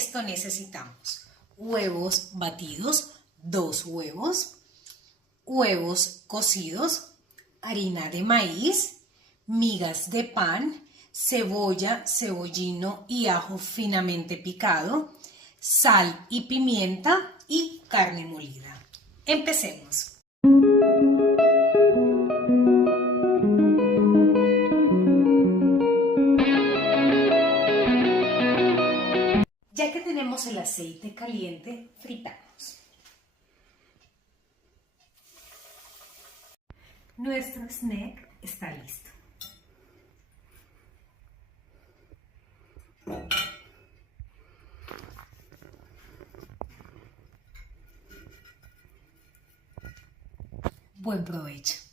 esto necesitamos huevos batidos, 2 huevos, huevos cocidos, harina de maíz, migas de pan, cebolla, cebollino y ajo finamente picado, sal y pimienta y carne molida. Empecemos. Ya que tenemos el aceite caliente, fritamos. Nuestro snack está listo. Buen provecho.